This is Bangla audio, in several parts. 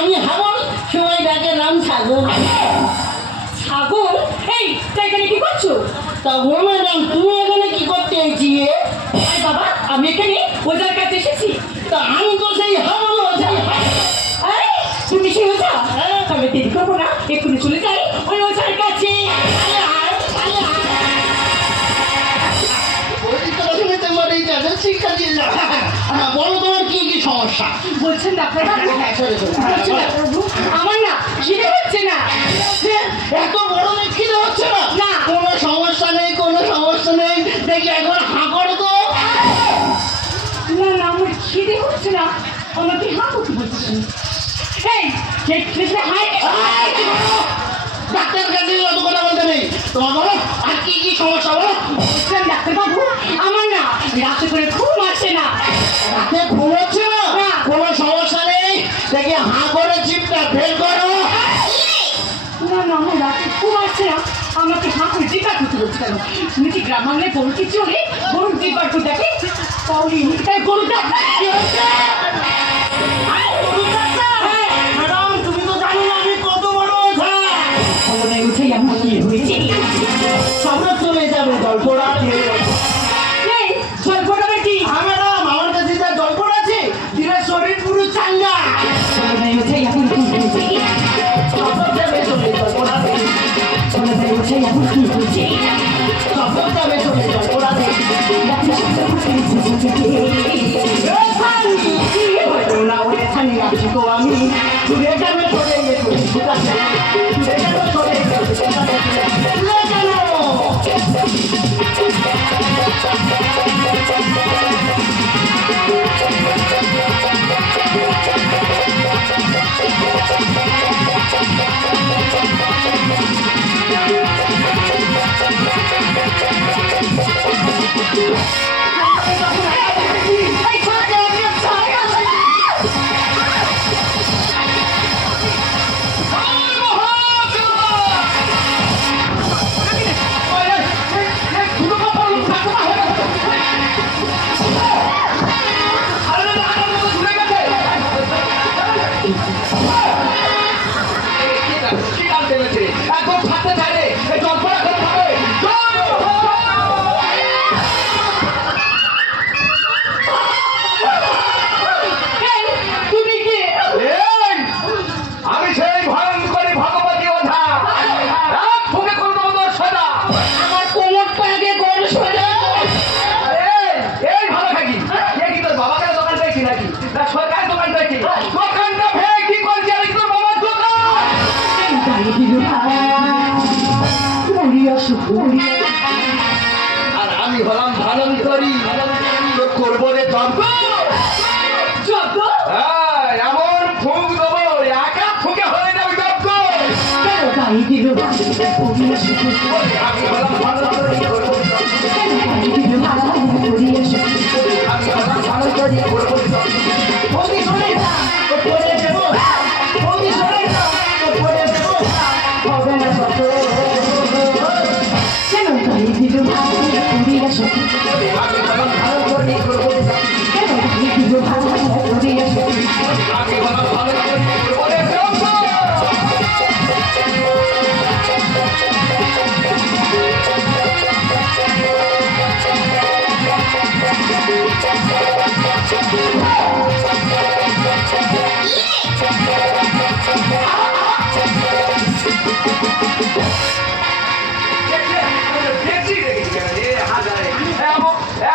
আমি হাবল, সবাই ডাকে নাম ছাগল। ছাগল? এই তা এখানে কি করছো? তা ও ম্যাডাম, তুমি এখানে কি করতে এসেছি? আরে বাবা, আমি এখানে ওজার কাছে এসেছি। তা আমি তো সেই হাবল ওঝা। আরে তুমি সেই ওঝা? তবে দেরি করবো না, এক্ষুনি চলে যাই ওই ওঝার কাছে। শিক্ষা দিলাম। বলো তোমার কি কি সমস্যা? বলছেন ডাক্তার বাবু? বলছেন ডাক্তার বাবু, আমার না খিদে হচ্ছে না। এত বড় খিদে হচ্ছে না? না। কোনো সমস্যা নেই, কোনো সমস্যা নেই। দেখি একবার হাঁ করো তো। না না, আমার খিদে হচ্ছে না, আমাকে হাঁ করতে বলছেন। এই খিদে হাই। ডাক্তার কাছে অত কথা বলতে নেই। তোমার বলো আর কি কি সমস্যা বলো। বলছেন ডাক্তার বাবু, আমার না রাতে করে ঘুম আসে না। রাতে ঘুম হচ্ছে না? না। কোনো সমস্যা নেই। দেখি হাঁ করে জিভটা বের করো। না না, আমার রাতে ঘুম আসছে না, আমাকে হাঁ করে জিজ্ঞাসা করতে বলছে কেন? তুমি কি গ্রাম বাংলায় গরু কি চলে গরুর জিজ্ঞাসা করে দেখে? তাহলে তাই গরুটা কি হচ্ছে? ম্যাডাম, তুমি তো জানো না আমি কত বড় ওঝা। মনে উঠে এমন কি হয়েছে? সামনে চলে যাবে গল্পটা। এই গল্পটা কি? হ্যাঁ ম্যাডাম, আমার কাছে যা গল্প আছে দিনের শরীর পুরো চাঙ্গা। মনে উঠে এমন কি হয়েছে? খবর যাবে চলে গল্পটা। মনে উঠে এমন কি হয়েছে? খবর যাবে চলে গল্পটা। না ওরে ছানি আছি তো আমি ঘুরে যাবে চলে গেছে। ঘুরে যাবে চলে গেছে। আর আমি হলাম ভানন করি তো করবো রে যজ্ঞ। এমন ফুঁক দেবো একা ফুঁকে হয়ে যাবে যজ্ঞ। আমি হলাম ভানন করি, করবো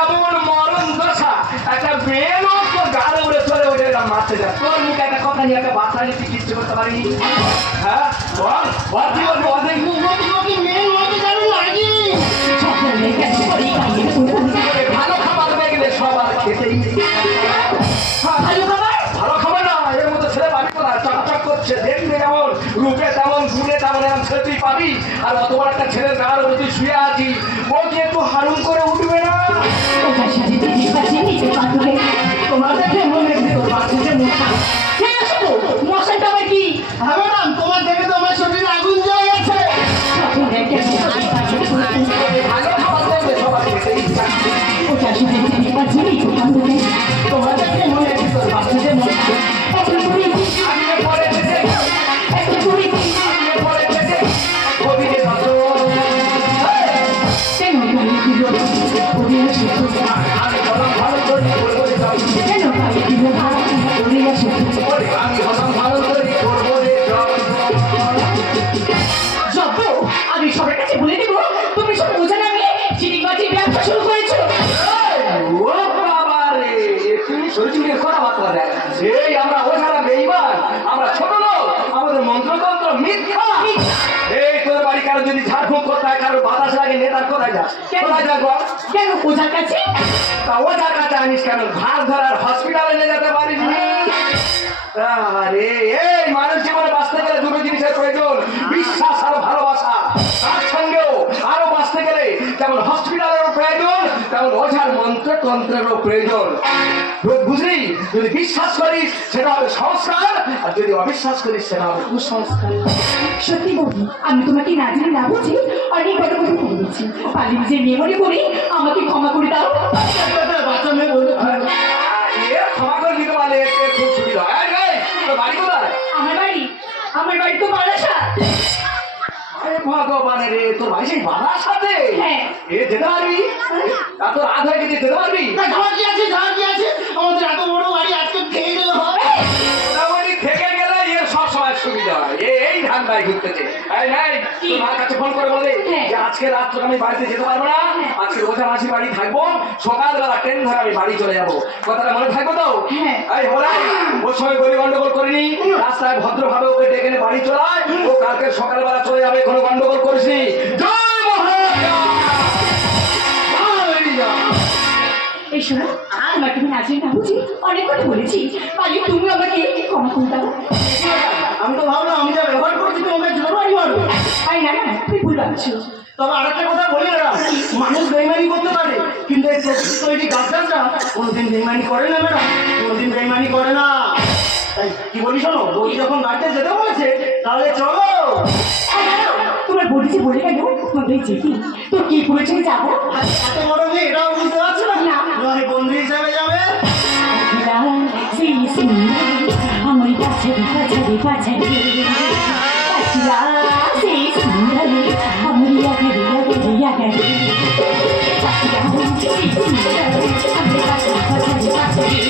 এমন মরণ দশা একটা মেয়ে লোক গাড়ি উড়ে চলে উঠে মারতে যায়। তোর মুখে একটা কথা নিয়ে একটা বাচ্চা নিয়ে তুই কিচ্ছু করতে পারিনি। হ্যাঁ বল বল, কি বলবি? অনেক মেয়ে লোকে যেন লাগে। ভালো খাবার দেখলে সবার খেতেই ভালো খাবার না। এর মতো ছেলে পাবি না, চকচক করছে দেখলে যেমন রূপে তেমন গুণে তেমন এমন ছেলে তুই পাবি। আর অত বড় একটা ছেলের গাড়ি উপরে তুই শুয়ে আছিস, ও কি একটু হারুম করে উঠবে না? তোমার দেখে মনে মশাইটা আবার কি? হ্যাঁ ম্যাডাম, তোমার দেখে তো আমার শরীরে আগুন জ্বলে গেছে। ভালো খাবার দেখলে সবার খেতেই তোমার দেখে মনে হচ্ছে তোর বাচ্চাদের মনে। আমি পরে আমরা ছোট লোক, আমাদের মন্ত্রতন্ত্র মিথ্যা। এই তোর বাড়ি কারো যদি ঝাড়ফুঁক করতে হয়, কারো বাতাস লাগে, নেতার কোথায় যাস? কোথায় যাবো? কেন ওঝার কাছে? তা ওঝার কাছে আনিস কেন? ঘাড় ধরার হসপিটালে নিয়ে যেতে পারিস না? আরে এই মানুষ জীবনে বাঁচতে গেলে দুটো জিনিসের প্রয়োজন, বিশ্বাস আর ভালোবাসা। তার সঙ্গেও আরো বাঁচতে গেলে যেমন হসপিটালেরও প্রয়োজন, তেমন ওঝার মন্ত্রতন্ত্রেরও প্রয়োজন। বুঝলি? যদি বিশ্বাস করিস সেটা হবে সংস্কার, আর যদি অবিশ্বাস করিস সেটা হবে কুসংস্কার। সত্যি বলি, আমি তোমাকে না জেনে না বুঝি অনেক বড় কথা বলে দিচ্ছি। পালিয়ে যে নিয়ে মনে করি আমাকে ক্ষমা করে দাও। বাচ্চা মেয়ে বলতে ক্ষমা করে দিতে পারলে এর খুব সুবিধা হয়। তোর বাড়ি কোথায়? আমার বাড়ি তো বারাসা। আরে ভগবানের রে, তোর বাড়ি সেই বাধার সাথে? হ্যাঁ। এ যেতে পারবি? এত রাত হয়ে গেছে, যেতে পারবি? ঝাড় কি আছে, ঝাড় কি আছে? আমাদের এত বড় বাড়ি আজকে খেয়ে গেলে হবে। মোটামুটি থেকে গেলে এর সব সময় সুবিধা হয়। এই ধান্দায় ঘুরতেছে। এই নাই, তোর মার কাছে ফোন করে বলে হ্যাঁ। যে আজকে রাত তোকে আমি বাড়িতে যেতে পারবো না, আজকে ওঝা মাসি বাড়ি থাকবো, সকালবেলা ট্রেন ধরে আমি বাড়ি চলে যাবো। কথাটা মনে থাকবো তো? হ্যাঁ। এই বলাই, ওর সঙ্গে গলি গন্ডগোল করিনি, রাস্তায় ভদ্রভাবে ওকে ডেকে এনে বাড়ি চলায়, ও কালকে সকালবেলা চলে যাবে, কোনো গন্ডগোল করিসনি। জয় মহারাজ! এই শোনো, তোমাকে আমি না জেনে না বুঝি অনেক কথা বলেছি। পালিয়ে তুমি আমাকে ক্ষমা করে দাও। আমি তো ভাবলাম আমি যা ব্যবহার করছি তোমাকে জোরবাড়ি মারবো। আরে না না, তুমি ভুল ভাবছো। তবে আরেকটা কথা বলি না, মানুষ বেইমানি করতে পারে, কিন্তু এই তৈরি গাছটা কোনোদিন বেইমানি করে না ম্যাডাম, কোনোদিন বেইমানি করে না। তাই কি বলি শোনো, বই যখন গাড়িতে যেতে বলেছে তাহলে চলো। তোমার বলেছি বলে কেন তোমাদের যেতে তো কি পরিচয় যাবো? এত বড় মেয়ে এটাও বুঝতে পারছো না? না। নয় বন্ধু হিসাবে যাবে। আমার কাছে পাছাড়ি পাছাড়ি সেই সুন্দরী আমার ইয়াকে ইয়াকে ইয়াকে সেই সুন্দরী আমার কাছে পাছাড়ি পাছাড়ি